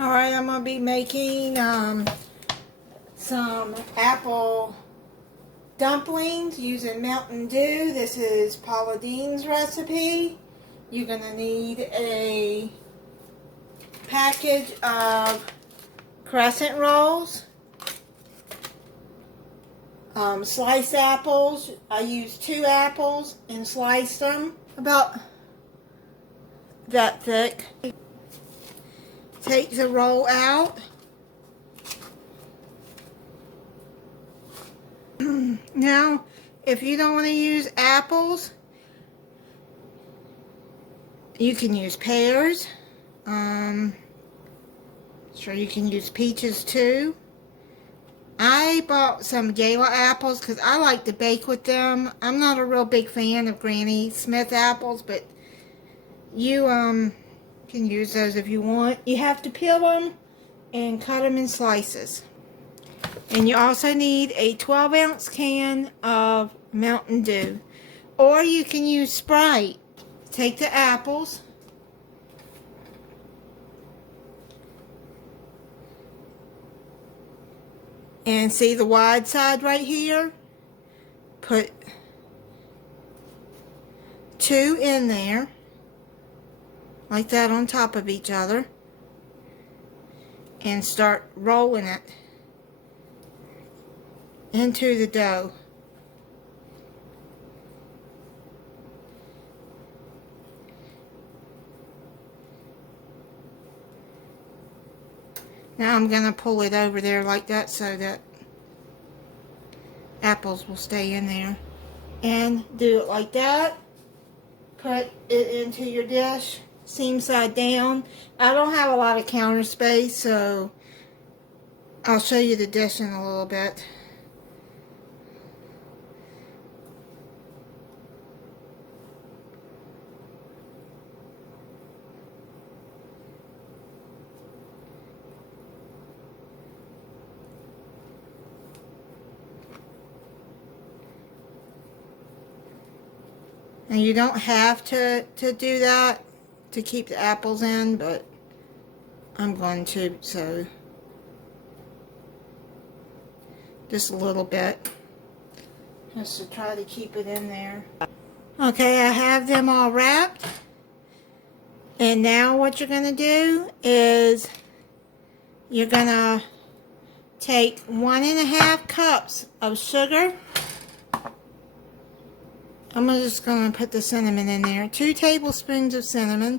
Alright, I'm going to be making some apple dumplings using Mountain Dew. This is Paula Deen's recipe. You're going to need a package of crescent rolls, sliced apples. I used 2 apples and sliced them about that thick. Take the roll out. Now, if you don't want to use apples, you can use pears. Sure, you can use peaches too. I bought some Gala apples because I like to bake with them. I'm not a real big fan of Granny Smith apples, but you can use those if you want. You have to peel them and cut them in slices. And you also need a 12-ounce can of Mountain Dew. Or you can use Sprite. Take the apples. And see the wide side right here? Put 2 in there. Like that on top of each other. And start rolling it into the dough. Now I'm going to pull it over there like that so that apples will stay in there. And do it like that. Put it into your dish, seam side down. I don't have a lot of counter space, so I'll show you the dish in a little bit. And you don't have to do that to keep the apples in, but I'm going to, so just a little bit, just to try to keep it in there. Okay, I have them all wrapped, and now what you're going to do is you're going to take 1.5 cups of sugar. I'm just going to put the cinnamon in there. 2 tablespoons of cinnamon.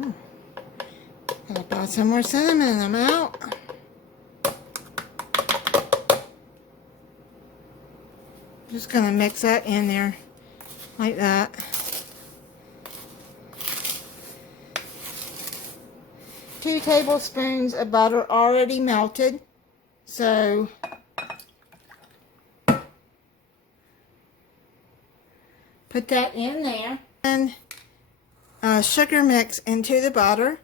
I'll put some more cinnamon. I'm out. Just going to mix that in there like that. 2 tablespoons of butter already melted, so put that in there, and sugar mix into the butter.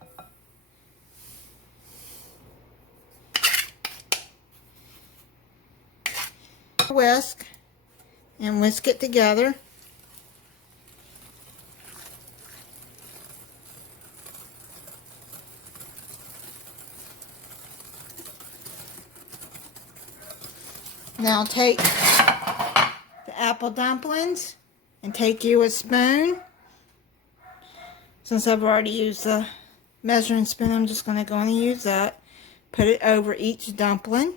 Whisk and whisk it together. Now take the apple dumplings and take you a spoon. Since I've already used the measuring spoon, I'm just going to go and use that. Put it over each dumpling.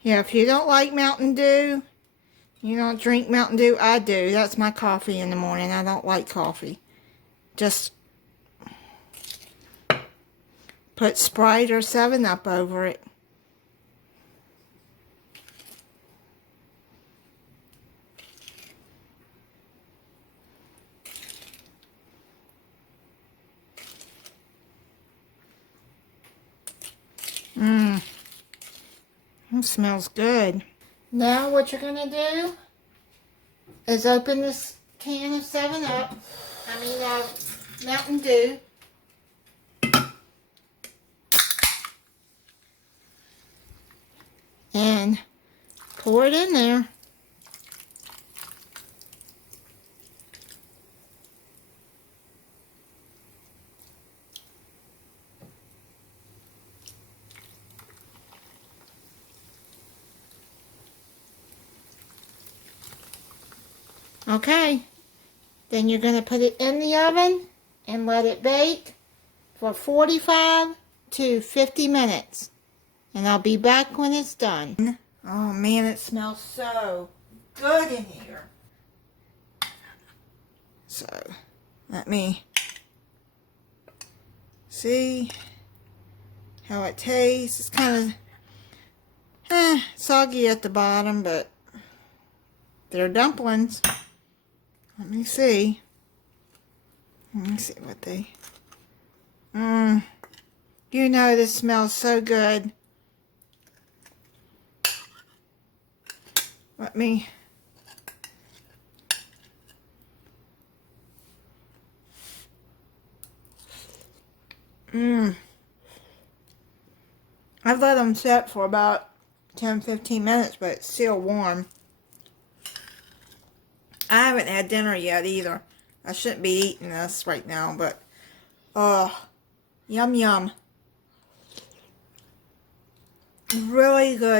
Yeah, if you don't like Mountain Dew, you don't drink Mountain Dew, I do. That's my coffee in the morning. I don't like coffee. Just put Sprite or 7-Up over it. It smells good. Now what you're going to do is open this can of 7-Up. Mountain Dew. And pour it in there. Okay, then you're going to put it in the oven and let it bake for 45 to 50 minutes. And I'll be back when it's done. Oh man, it smells so good in here. So, let me see how it tastes. It's kind of soggy at the bottom, but they're dumplings. Let me see. Let me see what they... You know this smells so good. Let me... I've let them sit for about 10-15 minutes, but it's still warm. I haven't had dinner yet either. I shouldn't be eating this right now, but yum yum. Really good.